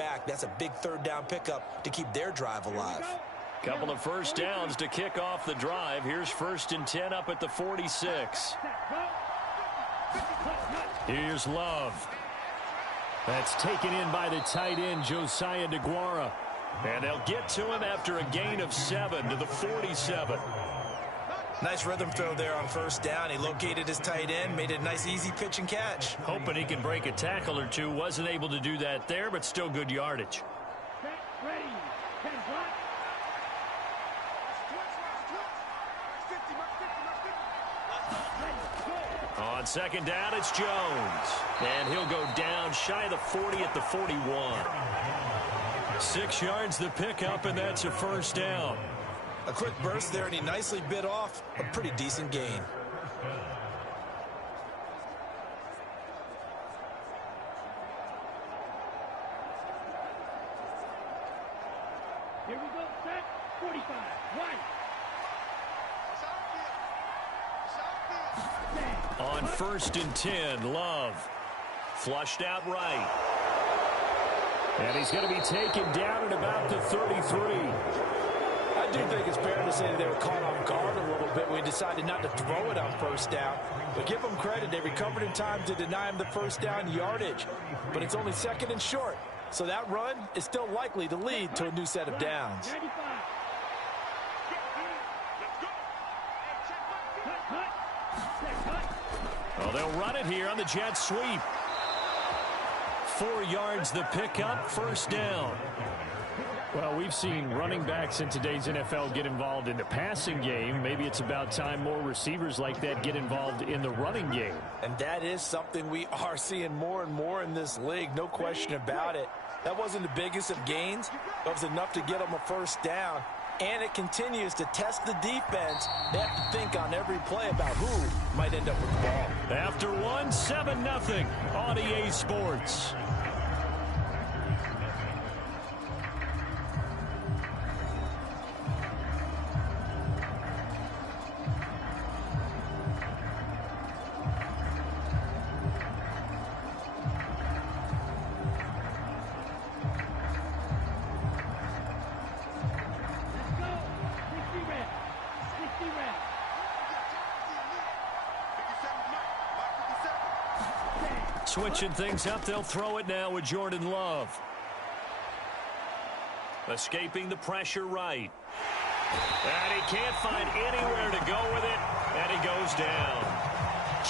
back. That's a big third down pickup to keep their drive alive. Couple of first downs to kick off the drive. Here's 1st and 10 up at the 46. Here's Love. That's taken in by the tight end, Josiah DeGuara. And they'll get to him after a gain of 7 to the 47. Nice rhythm throw there on first down. He located his tight end, made it a nice easy pitch and catch. Hoping he can break a tackle or two. Wasn't able to do that there, but still good yardage. On second down, it's Jones. And he'll go down shy of the 40 at the 41. 6 yards the pickup, and that's a first down. A quick burst there, and he nicely bit off a pretty decent gain. Here we go, set, 45, right. On 1st and 10, Love. Flushed out right. And he's going to be taken down at about the 33. I do think it's fair to say that they were caught off guard a little bit when we decided not to throw it on first down. But give them credit. They recovered in time to deny him the first down yardage. But it's only 2nd and short. So that run is still likely to lead to a new set of downs. Well, they'll run it here on the jet sweep. 4 yards the pickup, first down. Well, we've seen running backs in today's NFL get involved in the passing game. Maybe it's about time more receivers like that get involved in the running game. And that is something we are seeing more and more in this league, no question about it. That wasn't the biggest of gains, but it was enough to get them a first down. And it continues to test the defense. They have to think on every play about who might end up with the ball. After 7-0 on EA Sports. Switching things up, they'll throw it now with Jordan Love. Escaping the pressure right. And he can't find anywhere to go with it, and he goes down.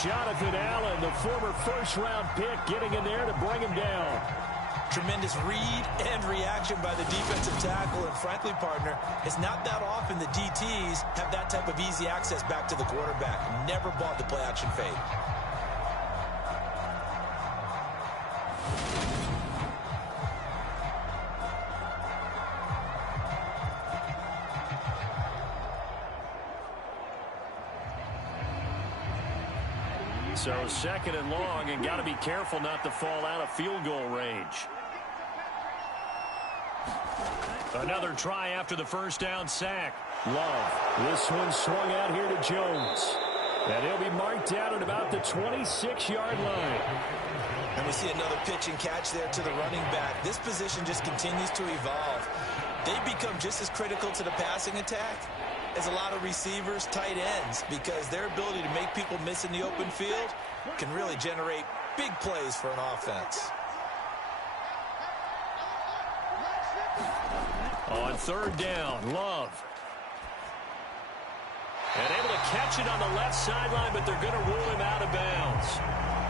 Jonathan Allen, the former first-round pick, getting in there to bring him down. Tremendous read and reaction by the defensive tackle, and frankly, partner, it's not that often the DTs have that type of easy access back to the quarterback. Never bought the play-action fade. So 2nd and long, and got to be careful not to fall out of field goal range. Another try after the first down sack. Love. This one swung out here to Jones. And he'll be marked down at about the 26-yard line. And we see another pitch and catch there to the running back. This position just continues to evolve. They become just as critical to the passing attack as a lot of receivers, tight ends, because their ability to make people miss in the open field can really generate big plays for an offense. On 3rd down, Love. And able to catch it on the left sideline, but they're going to rule him out of bounds.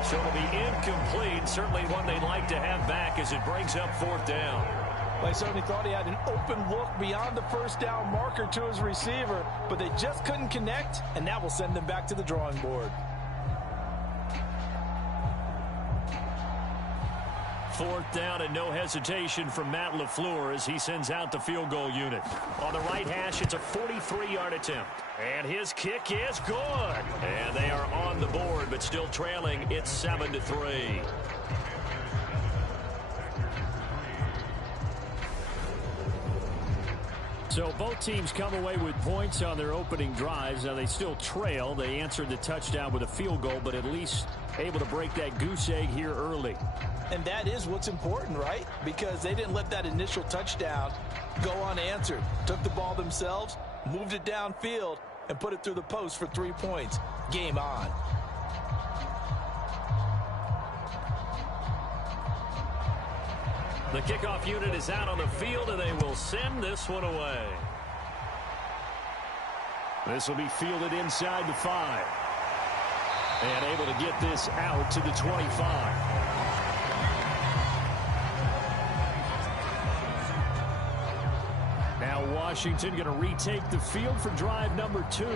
So it'll be incomplete. Certainly one they'd like to have back as it brings up 4th down. They certainly thought he had an open look beyond the first down marker to his receiver, but they just couldn't connect, and that will send them back to the drawing board. 4th down and no hesitation from Matt LaFleur as he sends out the field goal unit. On the right hash, it's a 43-yard attempt. And his kick is good. And they are on the board, but still trailing. It's 7-3. So both teams come away with points on their opening drives. Now they still trail. They answered the touchdown with a field goal, but at least able to break that goose egg here early. And that is what's important, right? Because they didn't let that initial touchdown go unanswered. Took the ball themselves, moved it downfield, and put it through the post for 3 points. Game on. The kickoff unit is out on the field, and they will send this one away. This will be fielded inside the 5. And able to get this out to the 25. Now Washington going to retake the field for drive number 2.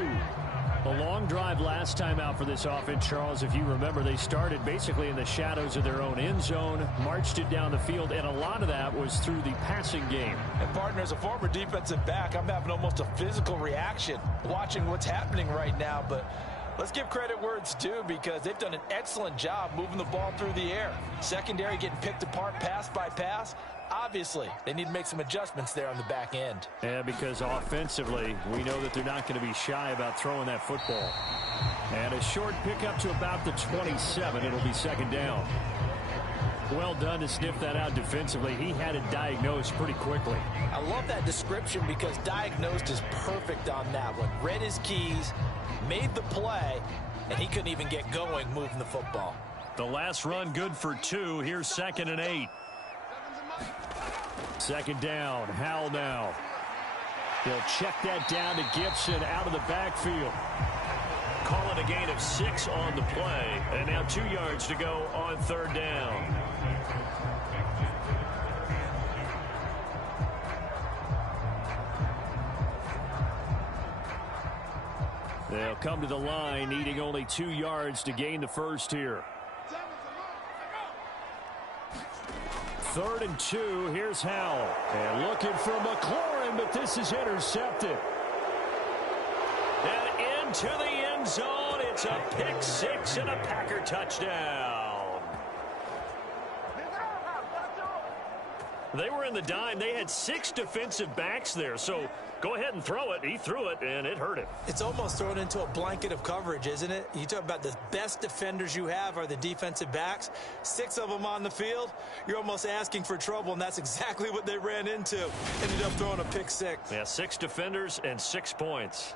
A long drive last time out for this offense, Charles. If you remember, they started basically in the shadows of their own end zone, marched it down the field, and a lot of that was through the passing game. And, partner, as a former defensive back, I'm having almost a physical reaction watching what's happening right now. But let's give credit where it's due, because they've done an excellent job moving the ball through the air. Secondary getting picked apart pass by pass. Obviously, they need to make some adjustments there on the back end. Yeah, because offensively, we know that they're not going to be shy about throwing that football. And a short pickup to about the 27. It'll be second down. Well done to sniff that out defensively. He had it diagnosed pretty quickly. I love that description, because diagnosed is perfect on that one. Read his keys, made the play, and he couldn't even get going moving the football. The last run good for 2. Here's 2nd and 8. Second down. Howell now. He'll check that down to Gibson out of the backfield. Call it a gain of 6 on the play. And now 2 yards to go on 3rd down. They'll come to the line, needing only 2 yards to gain the first here. 3rd and 2. Here's Howell. And looking for McLaurin, but this is intercepted. And into the end zone. It's a pick 6 and a Packer touchdown. They were in the dime. They had 6 defensive backs there. So go ahead and throw it. He threw it, and it hurt him. It's almost thrown into a blanket of coverage, isn't it? You talk about the best defenders you have are the defensive backs. 6 of them on the field. You're almost asking for trouble, and that's exactly what they ran into. Ended up throwing a pick 6. Yeah, 6 defenders and 6 points.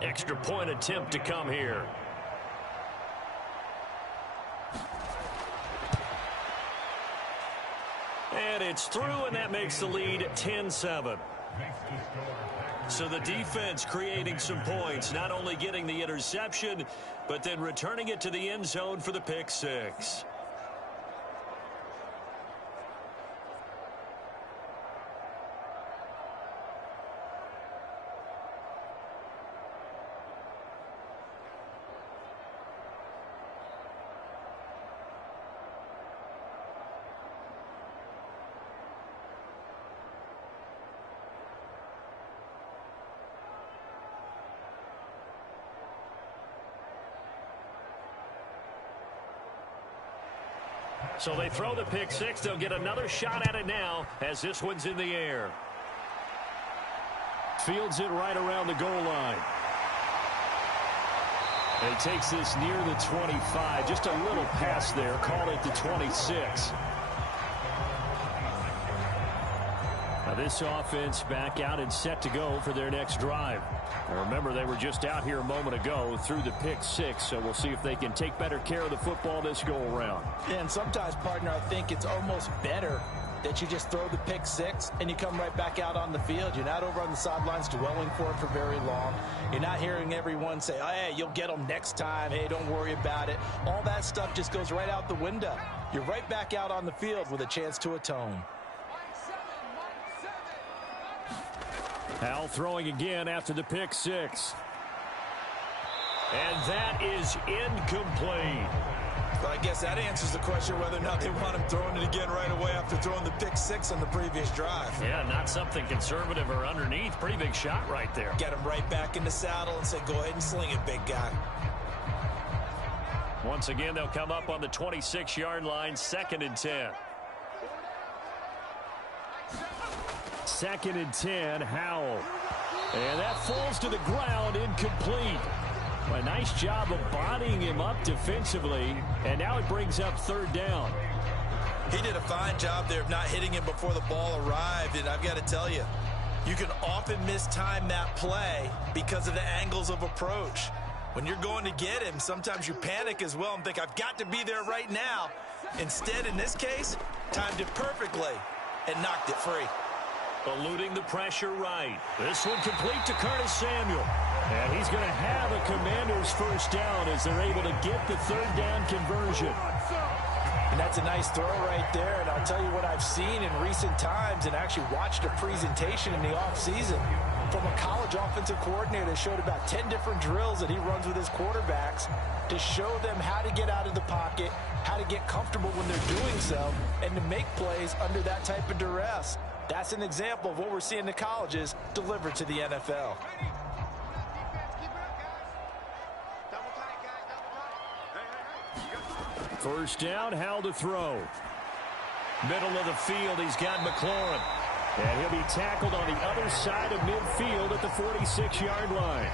Extra point attempt to come here. And it's through, and that makes the lead 10-7. So the defense creating some points, not only getting the interception, but then returning it to the end zone for the pick 6. So they throw the pick 6. They'll get another shot at it now as this one's in the air. Fields it right around the goal line. And he takes this near the 25. Just a little pass there. Call it the 26. Now this offense back out and set to go for their next drive. Now remember, they were just out here a moment ago through the pick 6, so we'll see if they can take better care of the football this go-around. Yeah, and sometimes, partner, I think it's almost better that you just throw the pick 6 and you come right back out on the field. You're not over on the sidelines dwelling for it for very long. You're not hearing everyone say, oh, hey, you'll get them next time. Hey, don't worry about it. All that stuff just goes right out the window. You're right back out on the field with a chance to atone. Howell throwing again after the pick 6. And that is incomplete. But I guess that answers the question whether or not they want him throwing it again right away after throwing the pick 6 on the previous drive. Yeah, not something conservative or underneath. Pretty big shot right there. Get him right back in the saddle and say, go ahead and sling it, big guy. Once again, they'll come up on the 26-yard line, 2nd and 10. 2nd and 10, Howell. And that falls to the ground, incomplete. A nice job of bodying him up defensively, and now it brings up 3rd down. He did a fine job there of not hitting him before the ball arrived, and I've got to tell you, you can often mistime that play because of the angles of approach. When you're going to get him, sometimes you panic as well and think, I've got to be there right now. Instead, in this case, timed it perfectly and knocked it free. Eluding the pressure right. This one complete to Curtis Samuel. And he's going to have a Commander's 1st down as they're able to get the 3rd down conversion. And that's a nice throw right there. And I'll tell you what I've seen in recent times and actually watched a presentation in the offseason from a college offensive coordinator that showed about 10 different drills that he runs with his quarterbacks to show them how to get out of the pocket, how to get comfortable when they're doing so, and to make plays under that type of duress. That's an example of what we're seeing in the colleges delivered to the NFL. First down, Howell to throw. Middle of the field, he's got McLaurin. And he'll be tackled on the other side of midfield at the 46-yard line.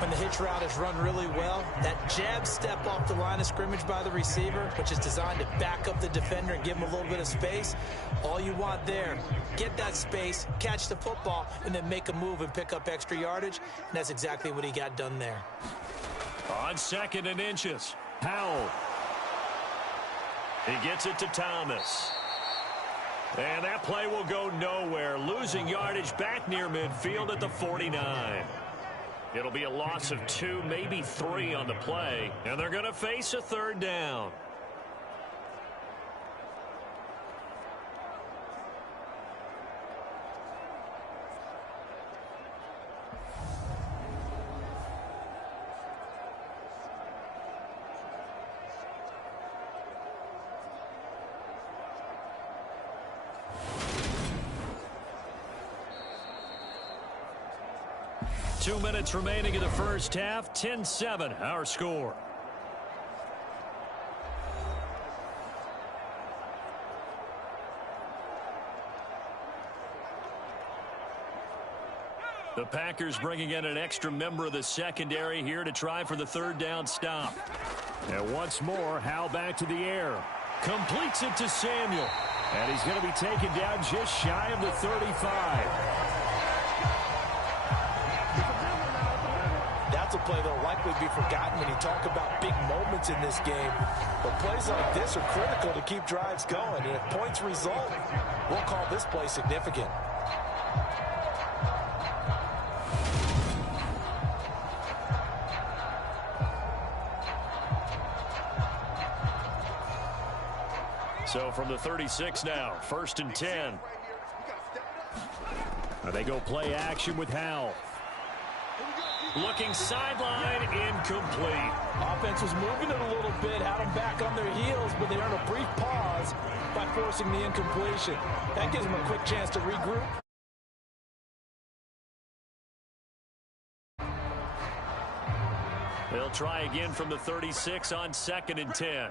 When the hitch route is run really well, that jab step off the line of scrimmage by the receiver, which is designed to back up the defender and give him a little bit of space, all you want there, get that space, catch the football, and then make a move and pick up extra yardage. And that's exactly what he got done there. On 2nd and inches, Howell. He gets it to Thomas. And that play will go nowhere. Losing yardage back near midfield at the 49. It'll be a loss of 2, maybe 3 on the play. And they're going to face a 3rd down. Two minutes remaining in the first half. 10-7, our score. The Packers bringing in an extra member of the secondary here to try for the 3rd down stop. And once more, Howell back to the air. Completes it to Samuel. And he's going to be taken down just shy of the 35. That's a play that will likely be forgotten when you talk about big moments in this game. But plays like this are critical to keep drives going. And if points result, we'll call this play significant. So from the 36 now, 1st and 10. They go play action with Howell. Looking sideline, incomplete. Offense was moving it a little bit, had them back on their heels, but they earned a brief pause by forcing the incompletion. That gives them a quick chance to regroup. They'll try again from the 36 on 2nd and 10.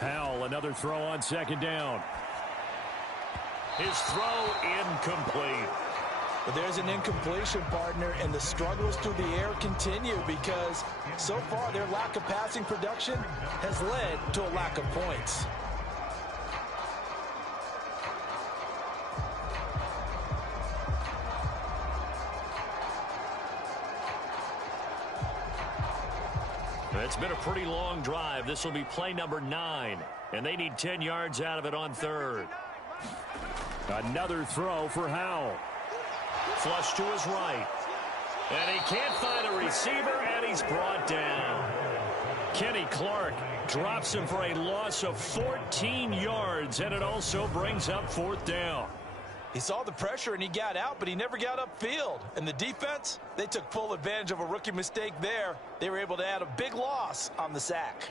Howell, another throw on 2nd down. His throw incomplete. But there's an incompletion, partner, and the struggles through the air continue because so far their lack of passing production has led to a lack of points. It's been a pretty long drive. This will be play number 9, and they need 10 yards out of it on 3rd. Another throw for Howell. Flush to his right. And he can't find a receiver, and he's brought down. Kenny Clark drops him for a loss of 14 yards, and it also brings up 4th down. He saw the pressure and he got out, but he never got upfield. And the defense, they took full advantage of a rookie mistake there. They were able to add a big loss on the sack.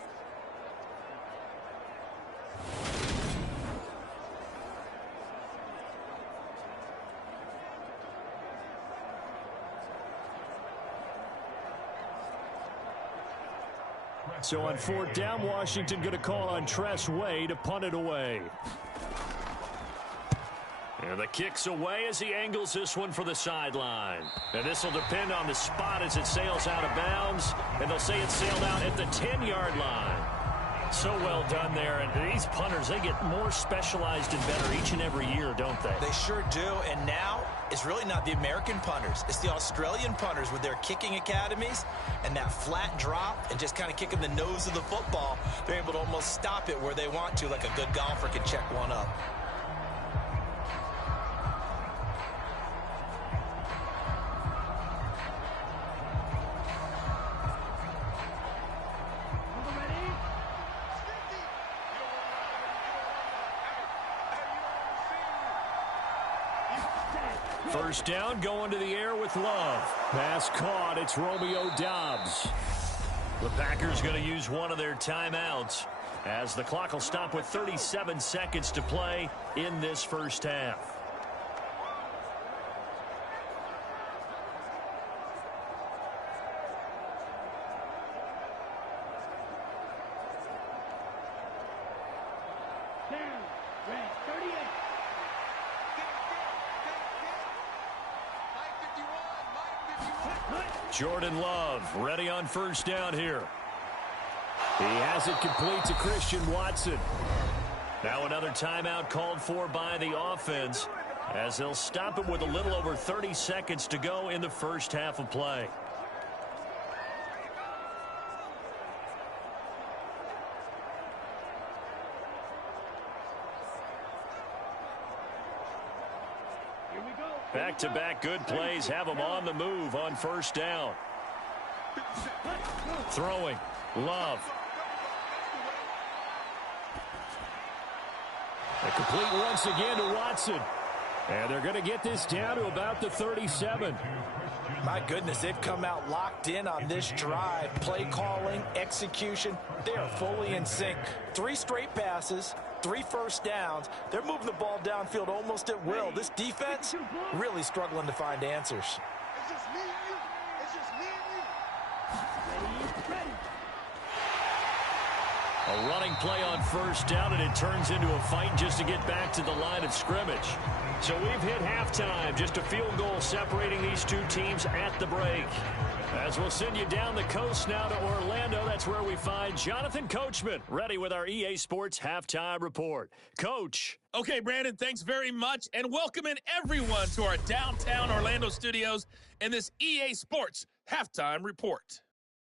So on 4th down, Washington going to call on Tress Way to punt it away. And the kick's away as he angles this one for the sideline. And this will depend on the spot as it sails out of bounds. And they'll say it sailed out at the 10-yard line. So well done there. And these punters, they get more specialized and better each and every year, don't they? They sure do. And now it's really not the American punters. It's the Australian punters with their kicking academies and that flat drop and just kind of kicking the nose of the football. They're able to almost stop it where they want to, like a good golfer can check one up. First down, going to the air with Love. Pass caught. It's Romeo Doubs. The Packers going to use one of their timeouts as the clock will stop with 37 seconds to play in this first half. Jordan Love ready on first down here. He has it complete to Christian Watson. Now another timeout called for by the offense as they'll stop it with a little over 30 seconds to go in the first half of play. Back-to-back good plays have them on the move on first down. Throwing. Love. A complete once again to Watson. And they're going to get this down to about the 37. My goodness, they've come out locked in on this drive. Play calling, execution, they are fully in sync. 3 straight passes, 3 first downs. They're moving the ball downfield almost at will. This defense really struggling to find answers. It's just me and you. It's just me and you. Ready. A running play on first down, and it turns into a fight just to get back to the line of scrimmage. So we've hit halftime. Just a field goal separating these two teams at the break. As we'll send you down the coast now to Orlando, that's where we find Jonathan Coachman, ready with our EA Sports Halftime Report. Coach. Okay, Brandon, thanks very much, and welcome in everyone to our downtown Orlando studios in this EA Sports Halftime Report.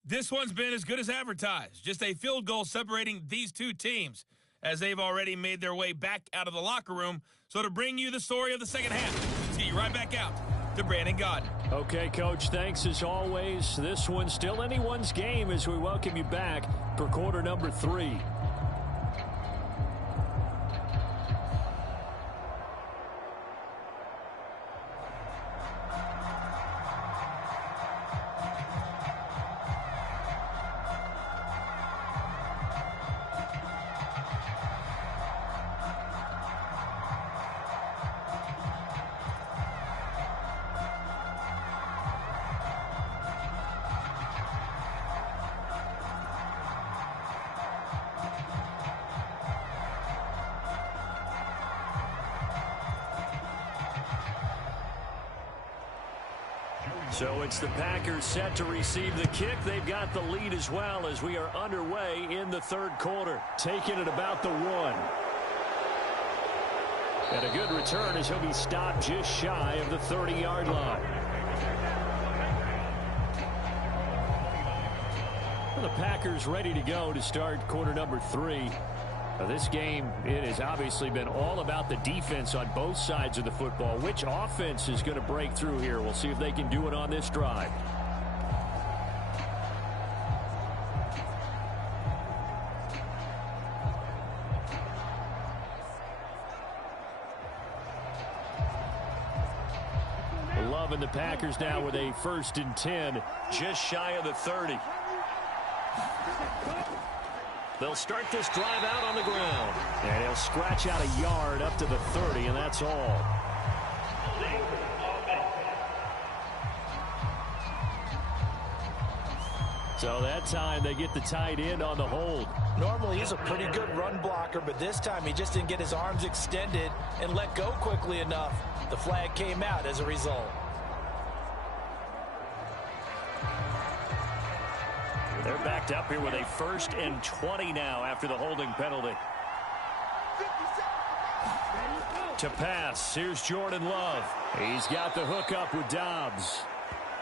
This one's been as good as advertised, just a field goal separating these two teams, as they've already made their way back out of the locker room. So to bring you the story of the second half, let's get you right back out to Brandon Gaudin. Okay, Coach, thanks as always. This one's still anyone's game as we welcome you back for quarter number 3. So it's the Packers set to receive the kick. They've got the lead as well as we are underway in the third quarter. Taking it about the 1. And a good return as he'll be stopped just shy of the 30-yard line. Well, the Packers ready to go to start quarter number 3. Now, this game, it has obviously been all about the defense on both sides of the football. Which offense is going to break through here? We'll see if they can do it on this drive. Loving the Packers now with a 1st and 10, just shy of the 30. They'll start this drive out on the ground. And he'll scratch out a yard up to the 30, and that's all. So that time they get the tight end on the hold. Normally he's a pretty good run blocker, but this time he just didn't get his arms extended and let go quickly enough. The flag came out as a result. They're backed up here with a 1st and 20 now after the holding penalty. To pass, here's Jordan Love. He's got the hook up with Dobbs.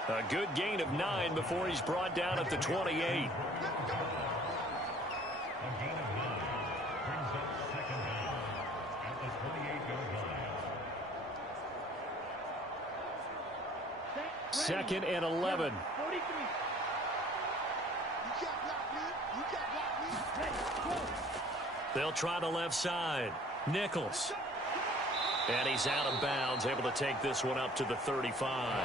A good gain of 9 before he's brought down at the 28. Second and 11. They'll try the left side. Nichols. And he's out of bounds, able to take this one up to the 35.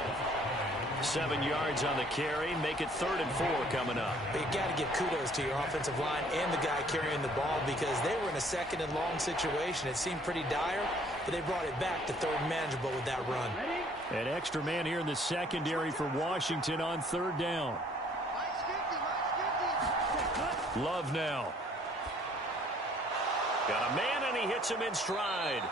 7 yards on the carry. Make it 3rd and 4 coming up. You got to give kudos to your offensive line and the guy carrying the ball because they were in a 2nd and long situation. It seemed pretty dire, but they brought it back to 3rd and manageable with that run. An extra man here in the secondary for Washington on 3rd down. Love now. Got a man, and he hits him in stride.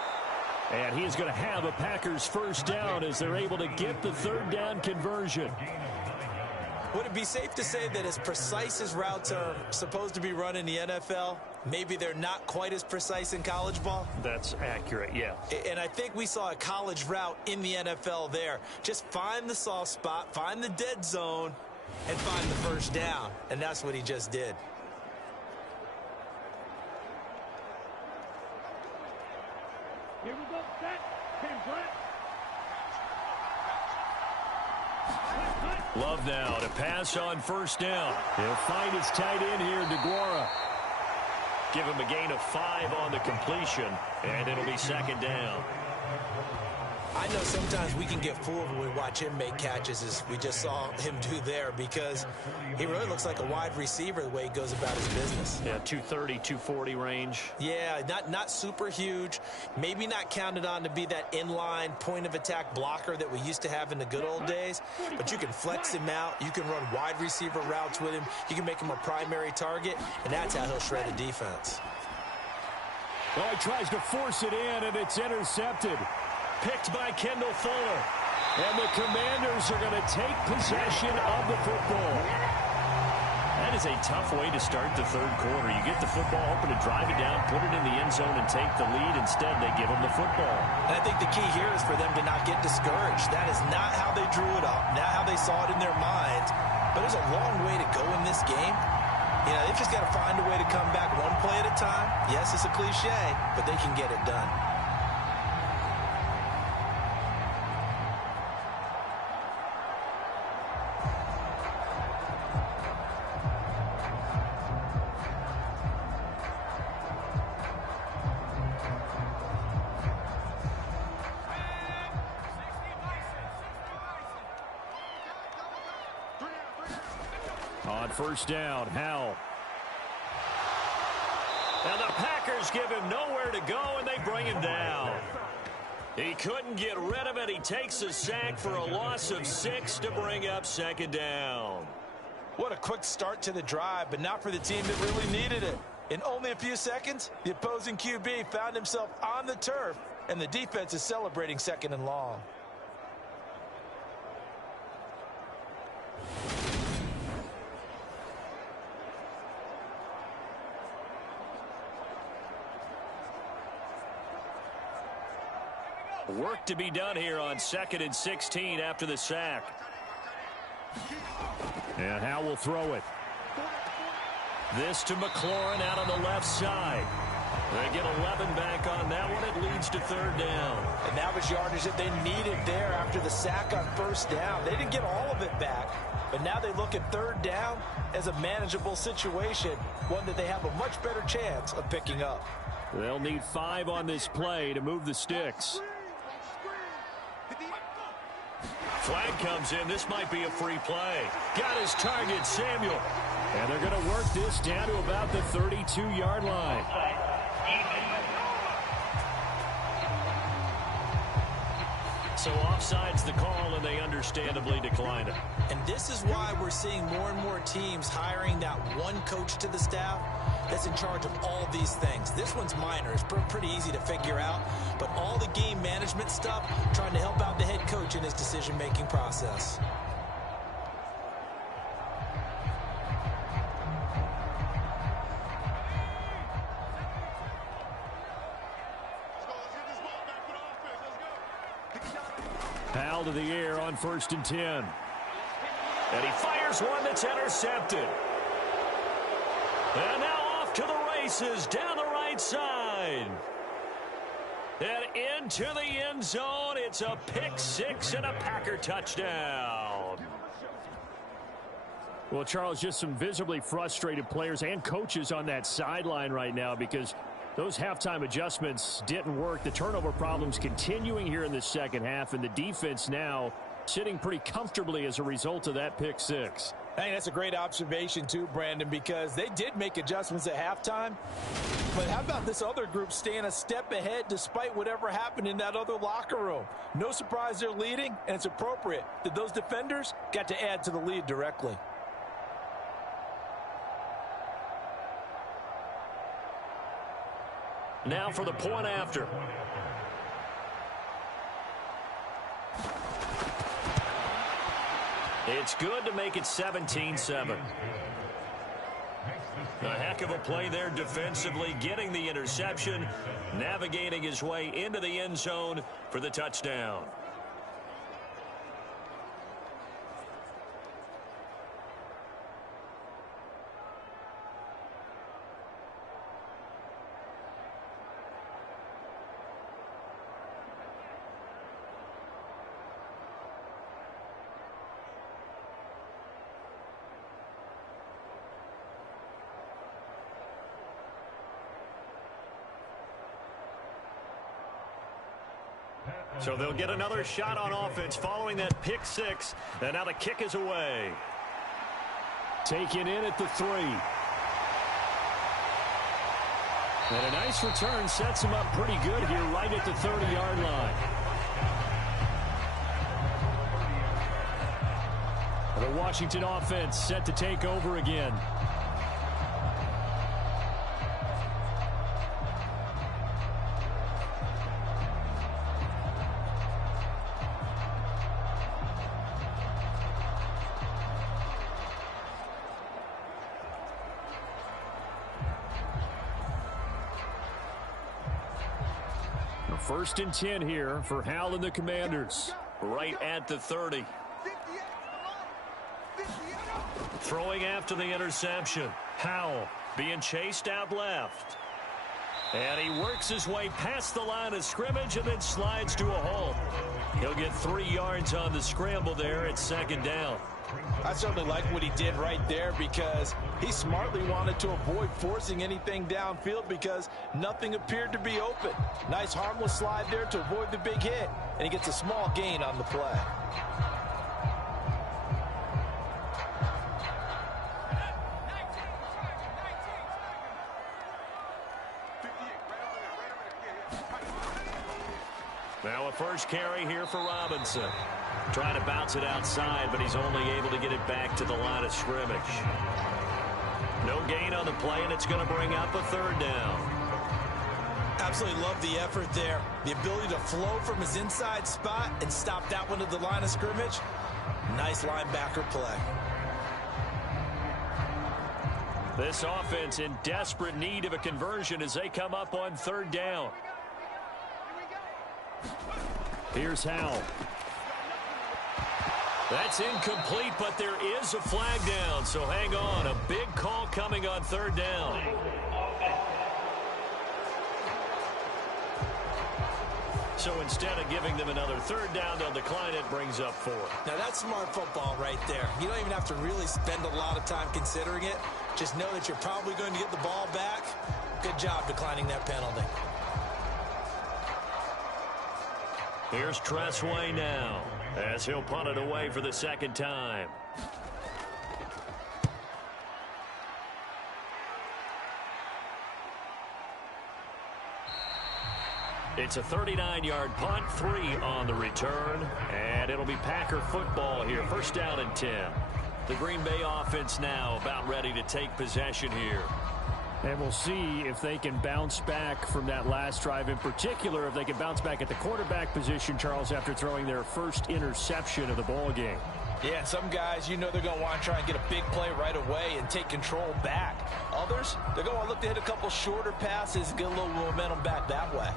And he's going to have a Packers 1st down as they're able to get the 3rd down conversion. Would it be safe to say that as precise as routes are supposed to be run in the NFL, maybe they're not quite as precise in college ball? That's accurate, yeah. And I think we saw a college route in the NFL there. Just find the soft spot, find the dead zone, and find the 1st down. And that's what he just did. Here we go, set, 10 flat. Love now to pass on 1st down. He'll find his tight end here, DeGuara. Give him a gain of 5 on the completion, and it'll be 2nd down. I know sometimes we can get fooled when we watch him make catches, as we just saw him do there, because he really looks like a wide receiver the way he goes about his business. Yeah, 230, 240 range. Yeah, not super huge. Maybe not counted on to be that inline point-of-attack blocker that we used to have in the good old days, but you can flex him out. You can run wide receiver routes with him. You can make him a primary target, and that's how he'll shred a defense. Well, he tries to force it in, and it's intercepted. Picked by Kendall Fuller. And the Commanders are going to take possession of the football. That is a tough way to start the 3rd quarter. You get the football, hoping to drive it down, put it in the end zone, and take the lead. Instead, they give them the football. And I think the key here is for them to not get discouraged. That is not how they drew it up, not how they saw it in their minds. But there's a long way to go in this game. You know, they've just got to find a way to come back one play at a time. Yes, it's a cliche, but they can get it done. On 1st down, Howell. And the Packers give him nowhere to go, and they bring him down. He couldn't get rid of it. He takes a sack for a loss of 6 to bring up 2nd down. What a quick start to the drive, but not for the team that really needed it. In only a few seconds, the opposing QB found himself on the turf, and the defense is celebrating 2nd and long. Work to be done here on 2nd and 16 after the sack. And Howell will throw it. This to McLaurin out on the left side. They get 11 back on that one. It leads to 3rd down. And that was yardage that they needed there after the sack on 1st down. They didn't get all of it back, but now they look at 3rd down as a manageable situation, one that they have a much better chance of picking up. They'll need 5 on this play to move the sticks. Flag comes in. This might be a free play. Got his target, Samuel. And they're going to work this down to about the 32-yard line. So offside's the call, and they understandably decline it. And this is why we're seeing more and more teams hiring that one coach to the staff that's in charge of all these things. This one's minor. It's pretty easy to figure out. But all the game management stuff, trying to help out the head coach in his decision-making process. Powell to the air on 1st and 10. And he fires one that's intercepted. And now off to the races down the right side. And into the end zone. It's a pick six and a Packer touchdown. Well, Charles, just some visibly frustrated players and coaches on that sideline right now because those halftime adjustments didn't work. The turnover problems continuing here in the second half, and the defense now sitting pretty comfortably as a result of that pick six. I think that's a great observation too, Brandon, because they did make adjustments at halftime. But how about this other group staying a step ahead despite whatever happened in that other locker room? No surprise they're leading, and it's appropriate that those defenders got to add to the lead directly. Now for the point after. It's good to make it 17-7. A heck of a play there defensively, getting the interception, navigating his way into the end zone for the touchdown. So they'll get another shot on offense following that pick six. And now the kick is away. Taken in at the 3. And a nice return sets him up pretty good here right at the 30-yard line. The Washington offense set to take over again. First and 10 here for Hal and the Commanders. Right at the 30. Throwing after the interception. Howell being chased out left. And he works his way past the line of scrimmage and then slides to a halt. He'll get 3 yards on the scramble there at second down. I certainly like what he did right there because he smartly wanted to avoid forcing anything downfield because nothing appeared to be open. Nice harmless slide there to avoid the big hit, and he gets a small gain on the play. Now a first carry here for Robinson. Trying to bounce it outside, but he's only able to get it back to the line of scrimmage. No gain on the play, and it's going to bring up a third down. Absolutely love the effort there. The ability to flow from his inside spot and stop that one at the line of scrimmage. Nice linebacker play. This offense in desperate need of a conversion as they come up on third down. Here's Howell. That's incomplete, but there is a flag down, so hang on. A big call coming on third down. So instead of giving them another third down, they'll decline it, brings up 4. Now that's smart football right there. You don't even have to really spend a lot of time considering it. Just know that you're probably going to get the ball back. Good job declining that penalty. Here's Tressway now as he'll punt it away for the second time. It's a 39-yard punt, 3 on the return, and it'll be Packer football here. First down and 10. The Green Bay offense now about ready to take possession here. And we'll see if they can bounce back from that last drive, in particular if they can bounce back at the quarterback position, Charles, after throwing their first interception of the ball game. Yeah, and some guys, you know they're going to want to try and get a big play right away and take control back. Others, they're going to look to hit a couple shorter passes, get a little momentum back that way.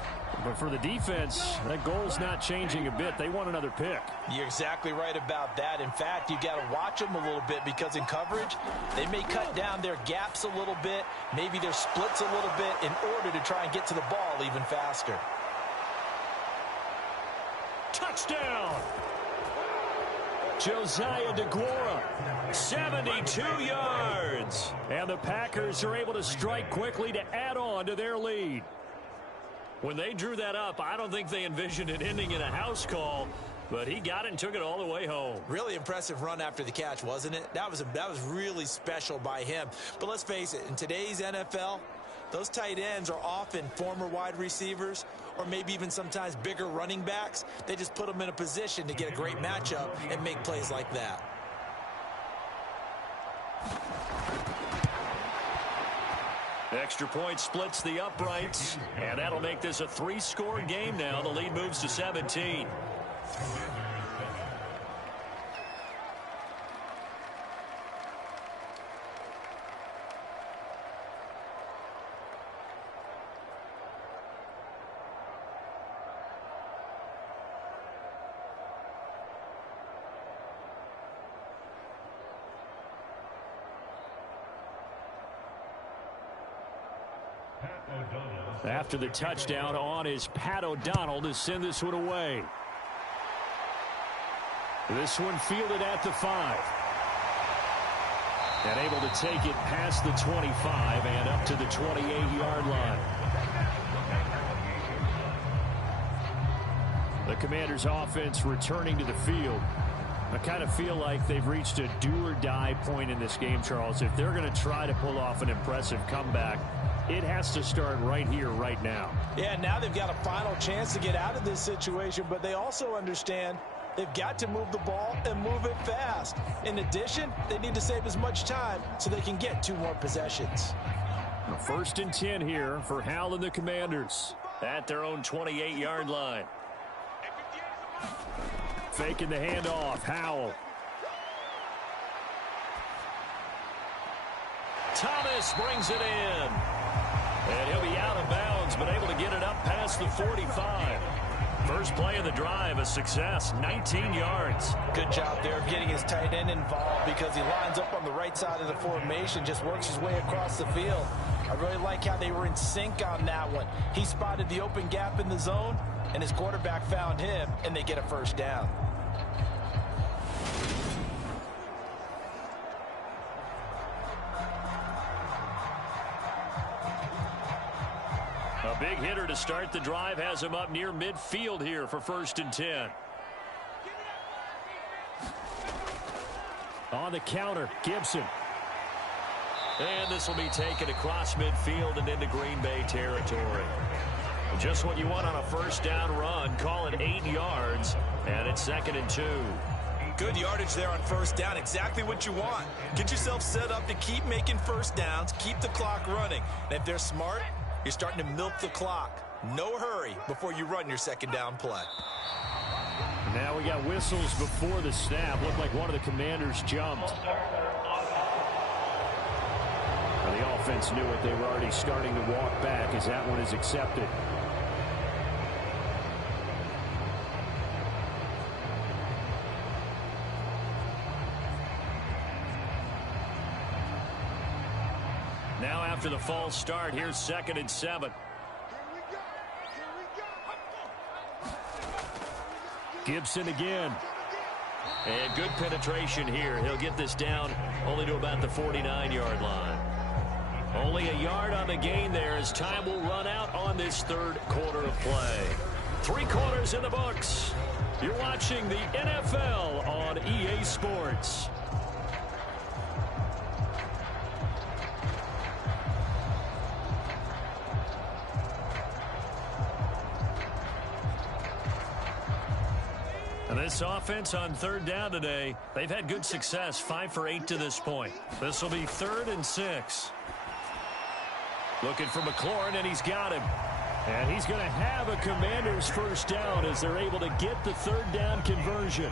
But for the defense, that goal's not changing a bit. They want another pick. You're exactly right about that. In fact, you got to watch them a little bit because in coverage, they may cut down their gaps a little bit, maybe their splits a little bit in order to try and get to the ball even faster. Touchdown! Josiah DeGuara, 72 yards. And the Packers are able to strike quickly to add on to their lead. When they drew that up, I don't think they envisioned it ending in a house call, but he got it and took it all the way home. Really impressive run after the catch, wasn't it? That was really special by him. But let's face it, in today's NFL, those tight ends are often former wide receivers or maybe even sometimes bigger running backs. They just put them in a position to get a great matchup and make plays like that. Extra point splits the uprights, and that'll make this a 3-score game now. The lead moves to 17. After the touchdown on is Pat O'Donnell to send this one away. This one fielded at the 5. And able to take it past the 25 and up to the 28-yard line. The Commanders' offense returning to the field. I kind of feel like they've reached a do-or-die point in this game, Charles. If they're going to try to pull off an impressive comeback, it has to start right here, right now. Yeah, now they've got a final chance to get out of this situation, but they also understand they've got to move the ball and move it fast. In addition, they need to save as much time so they can get 2 more possessions. First and 10 here for Hal and the Commanders. At their own 28-yard line. Faking the handoff, Howell. Thomas brings it in. And he'll be out of bounds, but able to get it up past the 45. First play of the drive, a success, 19 yards. Good job there of getting his tight end involved because he lines up on the right side of the formation, just works his way across the field. I really like how they were in sync on that one. He spotted the open gap in the zone, and his quarterback found him, and they get a first down. A big hitter to start the drive has him up near midfield here for first and 10. On the counter, Gibson. And this will be taken across midfield and into Green Bay territory. Just what you want on a first down run. Call it 8 yards, and it's 2nd and 2. Good yardage there on first down. Exactly what you want. Get yourself set up to keep making first downs, keep the clock running. And if they're smart, you're starting to milk the clock. No hurry before you run your second down play. Now we got whistles before the snap. Looked like one of the Commanders jumped. The offense knew it. They were already starting to walk back as that one is accepted. Now after the false start, here's 2nd and 7. Gibson again. And good penetration here. He'll get this down only to about the 49-yard line. Only a yard on the gain there as time will run out on this third quarter of play. 3 quarters in the books. You're watching the NFL on EA Sports. And this offense on third down today, they've had good success, 5 for 8 to this point. This will be 3rd and 6. Looking for McLaurin, and he's got him. And he's going to have a Commanders first down as they're able to get the 3rd down conversion.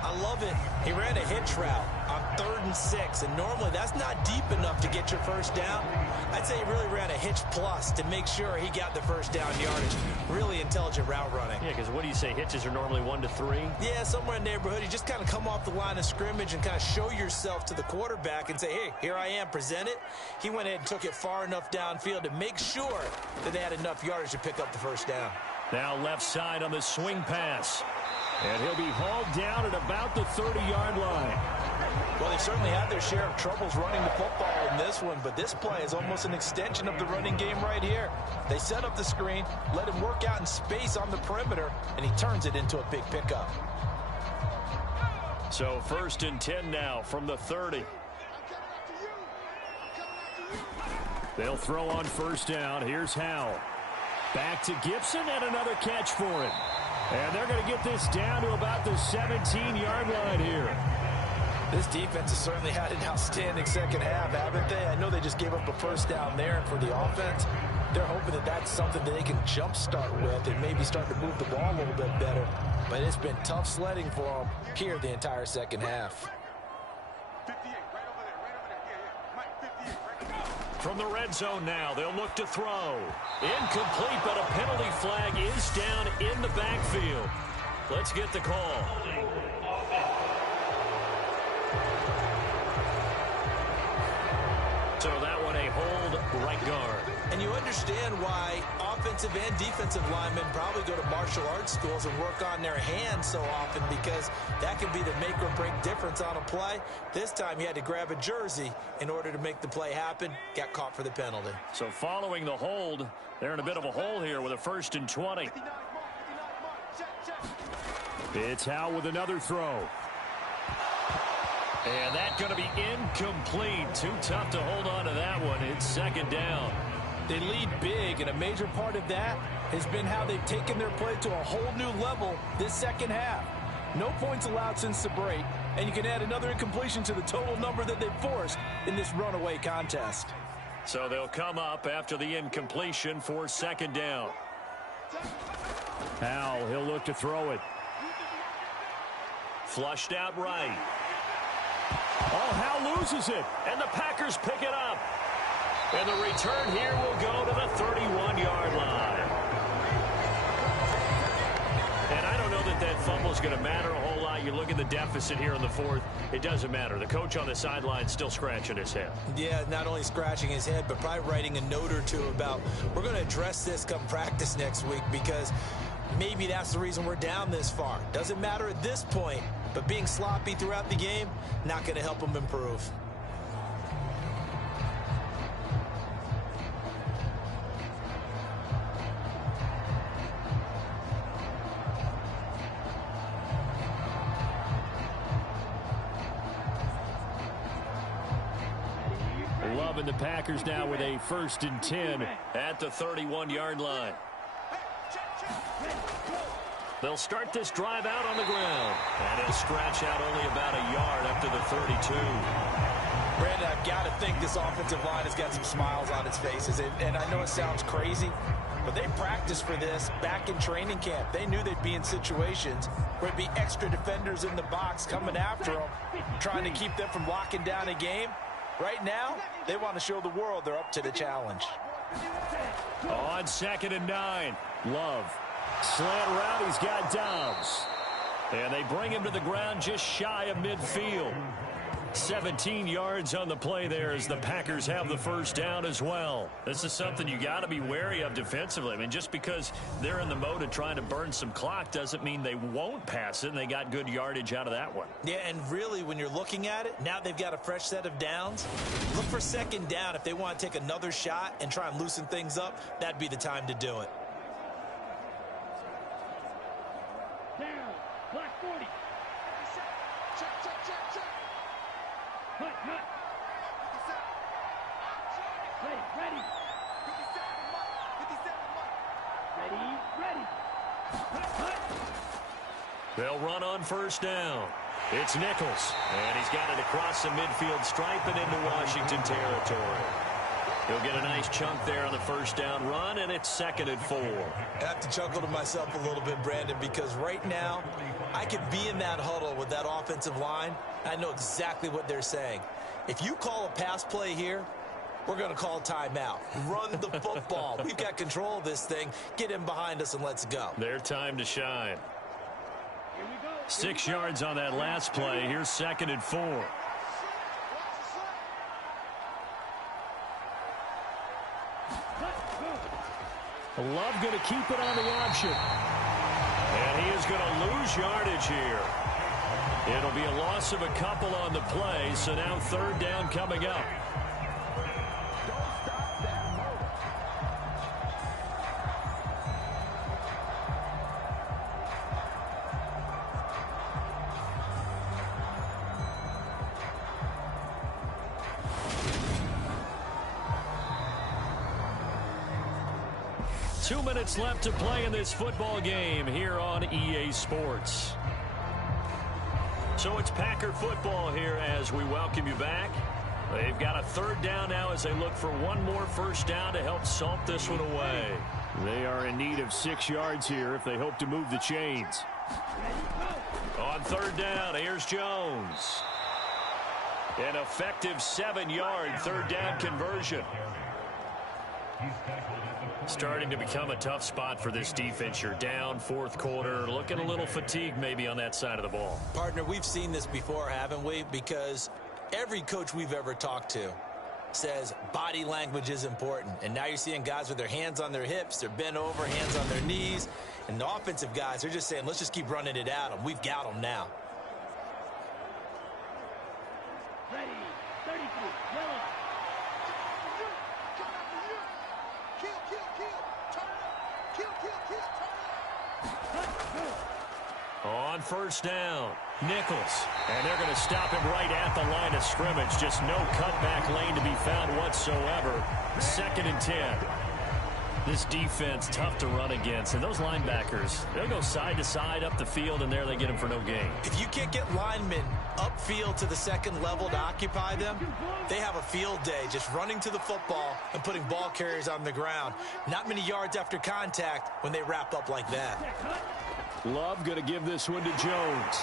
I love it. He ran a hitch route on 3rd and 6, and normally that's not deep enough to get your first down. I'd say he really ran a hitch plus to make sure he got the first down yardage. Really intelligent route running. Yeah, because what do you say, hitches are normally 1 to 3? Yeah, somewhere in the neighborhood. You just kind of come off the line of scrimmage and kind of show yourself to the quarterback and say, hey, here I am, present it. He went ahead and took it far enough downfield to make sure that they had enough yardage to pick up the first down. Now left side on the swing pass. And he'll be hauled down at about the 30-yard line. Well, they certainly had their share of troubles running the football in this one, but this play is almost an extension of the running game right here. They set up the screen, let him work out in space on the perimeter, and he turns it into a big pickup. So 1st and 10 now from the 30. They'll throw on first down. Here's Howell. Back to Gibson, and another catch for him. And they're going to get this down to about the 17-yard line here. This defense has certainly had an outstanding second half, haven't they? I know they just gave up a first down there, and for the offense, they're hoping that that's something that they can jumpstart with and maybe start to move the ball a little bit better. But it's been tough sledding for them here the entire second half. From the red zone now, they'll look to throw. Incomplete, but a penalty flag is down in the backfield. Let's get the call. So that one a hold right guard. And you understand why offensive and defensive linemen probably go to martial arts schools and work on their hands so often, because that can be the make or break difference on a play. This time he had to grab a jersey in order to make the play happen. Got caught for the penalty. So following the hold, they're in a bit of a hole here with a 1st and 20. It's Howell with another throw. And that's going to be incomplete. Too tough to hold on to that one. It's 2nd down. They lead big, and a major part of that has been how they've taken their play to a whole new level this second half. No points allowed since the break, and you can add another incompletion to the total number that they've forced in this runaway contest. So they'll come up after the incompletion for 2nd down. Howell, he'll look to throw it. Flushed out right. Oh, Howell loses it, and the Packers pick it up. And the return here will go to the 31-yard line. And I don't know that that fumble is going to matter a whole lot. You look at the deficit here in the 4th. It doesn't matter. The coach on the sideline still scratching his head. Yeah, not only scratching his head, but probably writing a note or two about, we're going to address this come practice next week, because maybe that's the reason we're down this far. Doesn't matter at this point, but being sloppy throughout the game, not going to help them improve. Loving the Packers now with a 1st and 10 at the 31-yard line. They'll start this drive out on the ground. And he'll scratch out only about a yard up to the 32. Brandon, I've got to think this offensive line has got some smiles on its faces. And I know it sounds crazy, but they practiced for this back in training camp. They knew they'd be in situations where it'd be extra defenders in the box coming after them, trying to keep them from locking down a game. Right now, they want to show the world they're up to the challenge. On 2nd and 9, Love. Slant route, he's got Dobbs. And they bring him to the ground just shy of midfield. 17 yards on the play there as the Packers have the first down as well. This is something you got to be wary of defensively. I mean, just because they're in the mode of trying to burn some clock doesn't mean they won't pass it, and they got good yardage out of that one. Yeah, and really, when you're looking at it, now they've got a fresh set of downs. Look for 2nd down. If they want to take another shot and try and loosen things up, that'd be the time to do it. Down. Black 40. Hut, hut. Ready. Ready. Ready. Hut, hut. They'll run on first down. It's Nichols, and he's got it across the midfield stripe and into Washington territory. He'll get a nice chunk there on the first down run, and it's 2nd and 4. I have to chuckle to myself a little bit, Brandon, because right now I could be in that huddle with that offensive line. I know exactly what they're saying. If you call a pass play here, we're going to call timeout. Run the football. We've got control of this thing. Get him behind us and let's go. Their time to shine. 6 yards on that last play. Here's 2nd and 4. Love going to keep it on the option. And he is going to lose yardage here. It'll be a loss of a couple on the play, so now 3rd down coming up. Two minutes left to play in this football game here on EA Sports. So it's Packer football here as we welcome you back. They've got a 3rd down now as they look for one more first down to help salt this one away. They are in need of 6 yards here if they hope to move the chains. On 3rd down, here's Jones. An effective 7-yard 3rd down conversion. Starting to become a tough spot for this defense. You're down 4th quarter, looking a little fatigued maybe on that side of the ball. Partner, we've seen this before, haven't we? Because every coach we've ever talked to says body language is important. And now you're seeing guys with their hands on their hips, they're bent over, hands on their knees. And the offensive guys, they're just saying, let's just keep running it at them. We've got them now. Ready, 32, yellow. On first down, Nichols. And they're going to stop him right at the line of scrimmage. Just no cutback lane to be found whatsoever. 2nd and 10. This defense, tough to run against. And those linebackers, they'll go side to side up the field, and there they get them for no gain. If you can't get linemen upfield to the 2nd level to occupy them, they have a field day just running to the football and putting ball carriers on the ground. Not many yards after contact when they wrap up like that. Love going to give this one to Jones.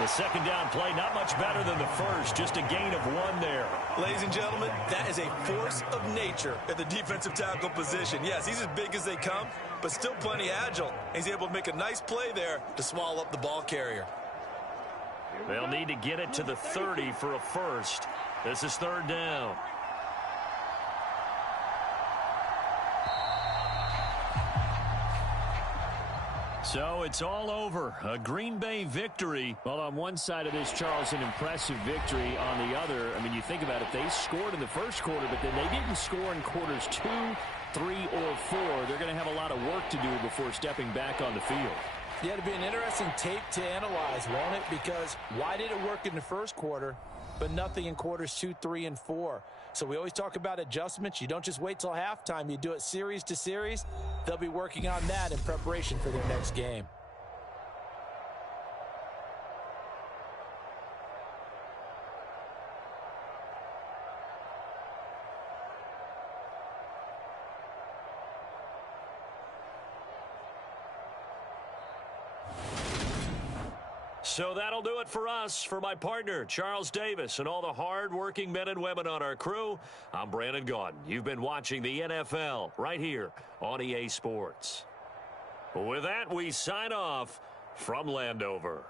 The 2nd down play, not much better than the first, just a gain of 1 there. Ladies and gentlemen, that is a force of nature at the defensive tackle position. Yes, he's as big as they come, but still plenty agile. He's able to make a nice play there to swallow up the ball carrier. They'll need to get it to the 30 for a first. This is 3rd down. So it's all over. A Green Bay victory. Well, on one side of this, Charles, an impressive victory. On the other, I mean, you think about it, they scored in the first quarter, but then they didn't score in quarters 2, 3, or 4. They're going to have a lot of work to do before stepping back on the field. Yeah, it'll be an interesting tape to analyze, won't it? Because why did it work in the first quarter, but nothing in quarters 2, 3, and 4? So we always talk about adjustments. You don't just wait till halftime. You do it series to series. They'll be working on that in preparation for their next game. So that'll do it for us. For my partner, Charles Davis, and all the hard-working men and women on our crew, I'm Brandon Gaudin. You've been watching the NFL right here on EA Sports. With that, we sign off from Landover.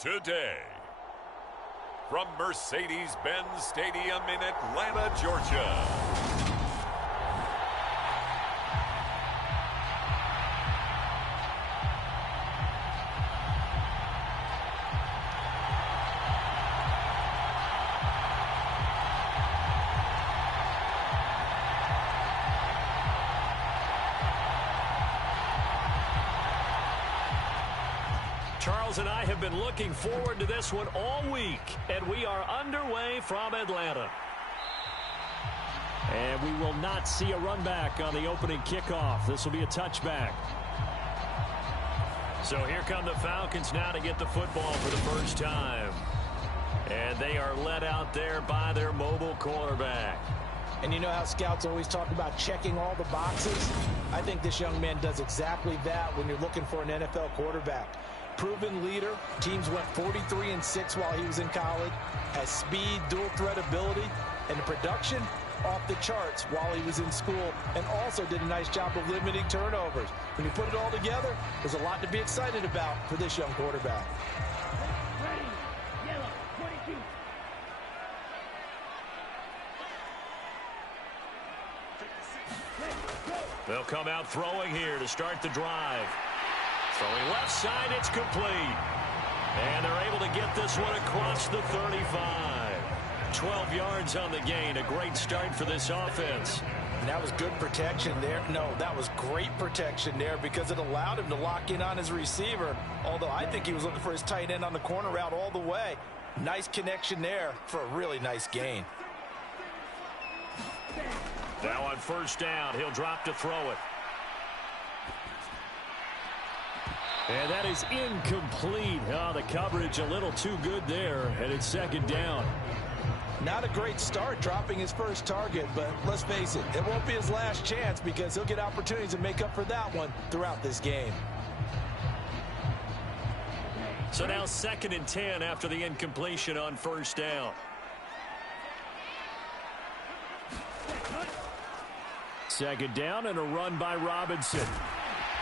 today. From Mercedes-Benz Stadium in Atlanta, Georgia. Charles and I have been looking forward to this one all week, and we are underway from Atlanta. And we will not see a run back on the opening kickoff. This will be a touchback. So here come the Falcons now to get the football for the first time. And they are led out there by their mobile quarterback. And you know how scouts always talk about checking all the boxes? I think this young man does exactly that when you're looking for an NFL quarterback. Proven leader. Teams went 43-6 while he was in college. Has speed, dual threat ability, and the production off the charts while he was in school, and also did a nice job of limiting turnovers. When you put it all together, there's a lot to be excited about for this young quarterback. Ready. Yellow. 22. They'll come out throwing here to start the drive. Throwing left side, it's complete. And they're able to get this one across the 35. 12 yards on the gain. A great start for this offense. And that was good protection there. No, that was great protection there because it allowed him to lock in on his receiver. Although I think he was looking for his tight end on the corner route all the way. Nice connection there for a really nice gain. Now on first down, he'll drop to throw it. And that is incomplete. Oh, the coverage a little too good there, and it's second down. Not a great start dropping his first target, but let's face it, it won't be his last chance because he'll get opportunities to make up for that one throughout this game. So now 2nd and 10 after the incompletion on first down. Second down and a run by Robinson.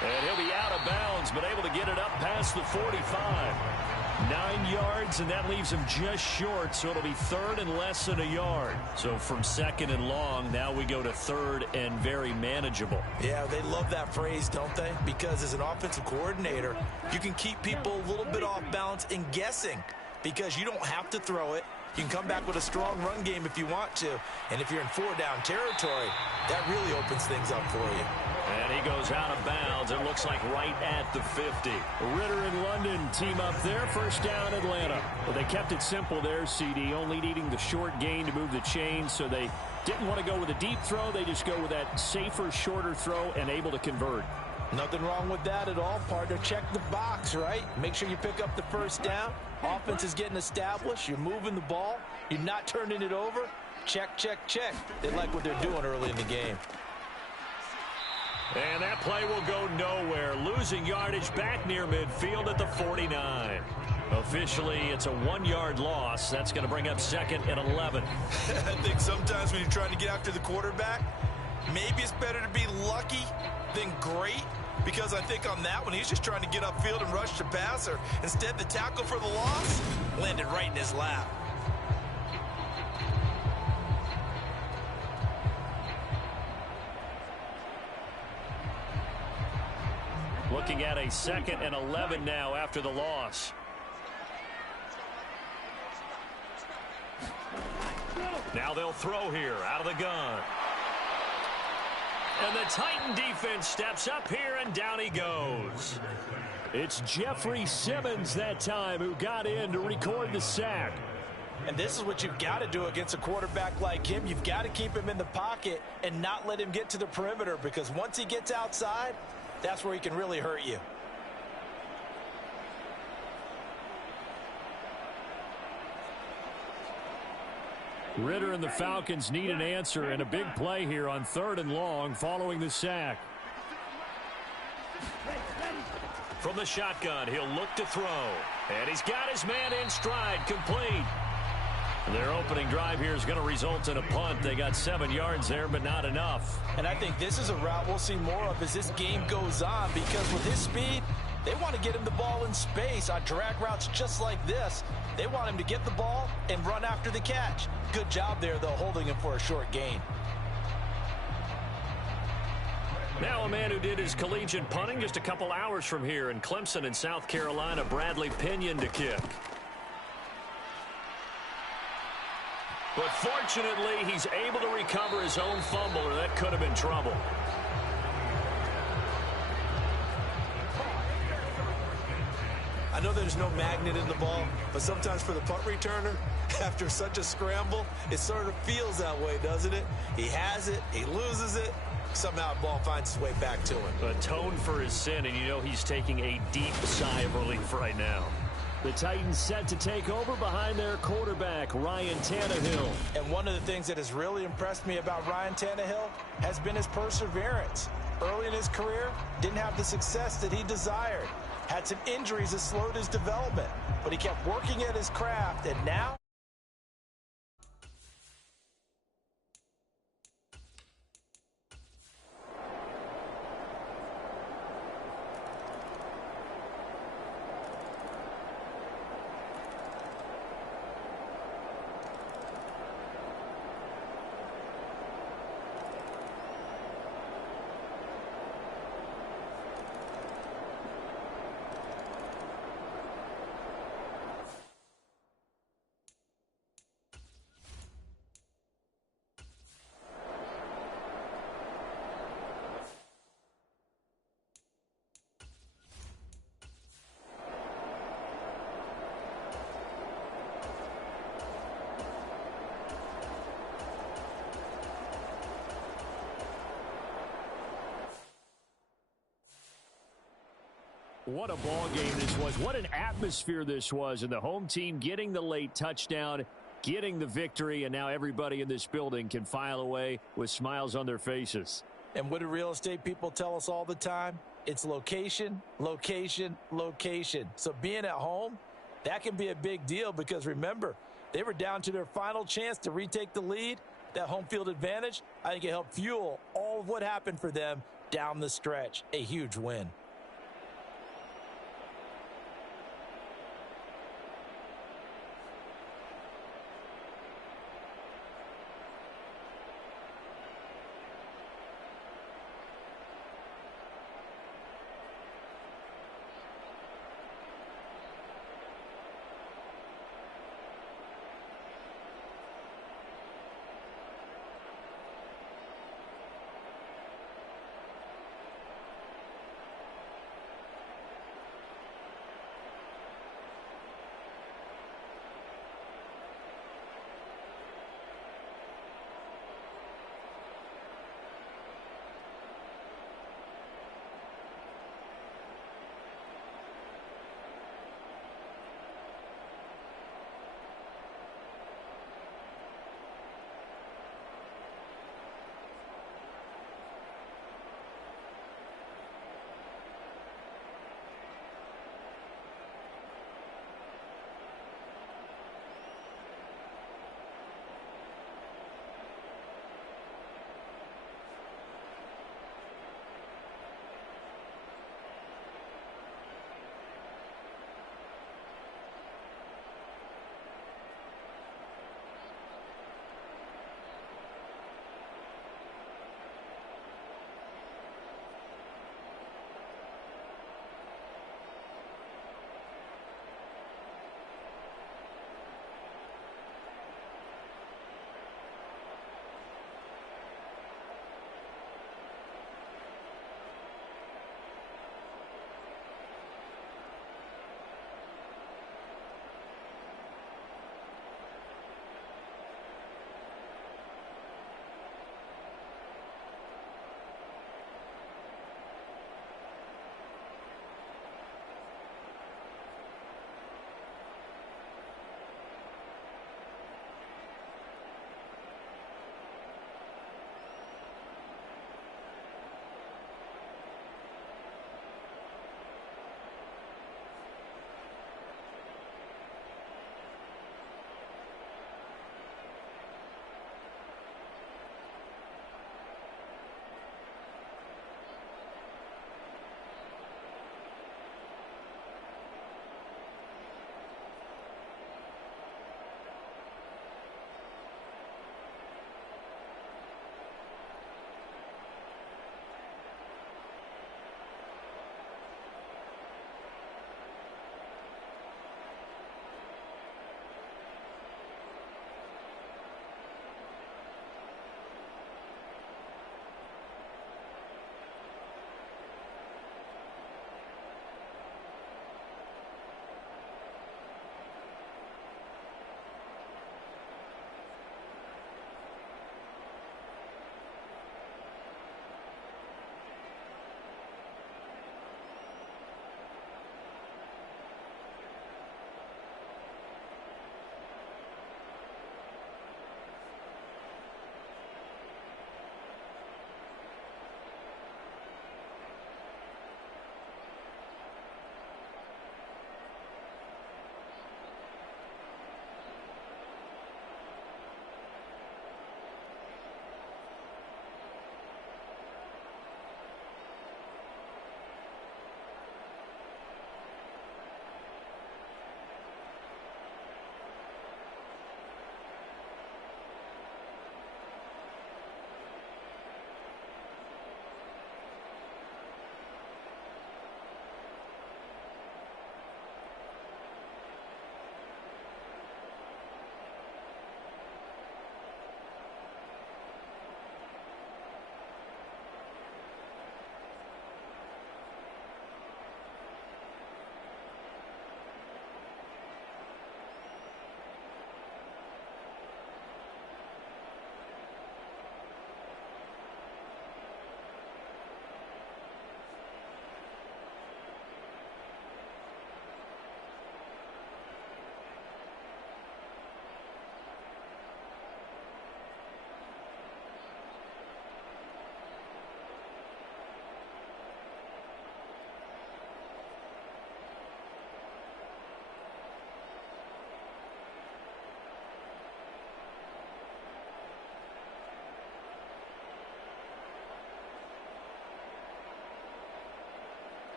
And he'll be out of bounds, but able to get it up past the 45. 9 yards, and that leaves him just short, so it'll be 3rd and less than a yard. So from 2nd and long, now we go to 3rd and very manageable. Yeah, they love that phrase, don't they? Because as an offensive coordinator, you can keep people a little bit off balance and guessing because you don't have to throw it. You can come back with a strong run game if you want to. And if you're in 4-down territory, that really opens things up for you. And he goes out of bounds. It looks like right at the 50. Ritter and London team up there. First down, Atlanta. Well, they kept it simple there, CD, only needing the short gain to move the chains, so they didn't want to go with a deep throw. They just go with that safer, shorter throw and able to convert. Nothing wrong with that at all, partner. Check the box, right? Make sure you pick up the first down. Offense is getting established. You're moving the ball. You're not turning it over. Check, check, check. They like what they're doing early in the game. And that play will go nowhere. Losing yardage back near midfield at the 49. Officially, it's a 1-yard loss. That's going to bring up 2nd and 11. I think sometimes when you're trying to get after the quarterback, maybe it's better to be lucky than great. Because I think on that one, he's just trying to get upfield and rush the passer. Instead, the tackle for the loss landed right in his lap. Looking at a 2nd and 11 now after the loss. Now they'll throw here out of the gun. And the Titan defense steps up here, and down he goes. It's Jeffrey Simmons that time who got in to record the sack. And this is what you've got to do against a quarterback like him. You've got to keep him in the pocket and not let him get to the perimeter, because once he gets outside, that's where he can really hurt you. Ritter and the Falcons need an answer, and a big play here on 3rd and long following the sack. From the shotgun, he'll look to throw. And he's got his man in stride, complete. Their opening drive here is going to result in a punt. They got 7 yards there, but not enough. And I think this is a route we'll see more of as this game goes on, because with his speed, They want to get him the ball in space on drag routes just like this. They want him to get the ball and run after the catch. Good job there, though, holding him for a short gain. Now a man who did his collegiate punting just a couple hours from here in Clemson in South Carolina, Bradley Pinion to kick. But fortunately, he's able to recover his own fumble, or that could have been trouble. I know there's no magnet in the ball, but sometimes for the punt returner, after such a scramble, it sort of feels that way, doesn't it? He has it, he loses it, somehow the ball finds its way back to him. Atoned for his sin, and you know he's taking a deep sigh of relief right now. The Titans set to take over behind their quarterback, Ryan Tannehill. And one of the things that has really impressed me about Ryan Tannehill has been his perseverance. Early in his career, didn't have the success that he desired. Had some injuries that slowed his development, but he kept working at his craft, and now What a ball game this was. What an atmosphere this was. And the home team getting the late touchdown, getting the victory, and now everybody in this building can file away with smiles on their faces. And what do real estate people tell us all the time? It's location, location, location. So being at home, that can be a big deal because remember, they were down to their final chance to retake the lead. That home field advantage, I think it helped fuel all of what happened for them down the stretch. A huge win.